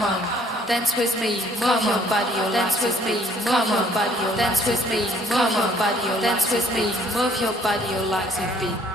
come on, dance with me, move your body, oh, dance with me, move your body, oh, dance with me, move your body, oh, dance with me, move your body, oh, like a beat.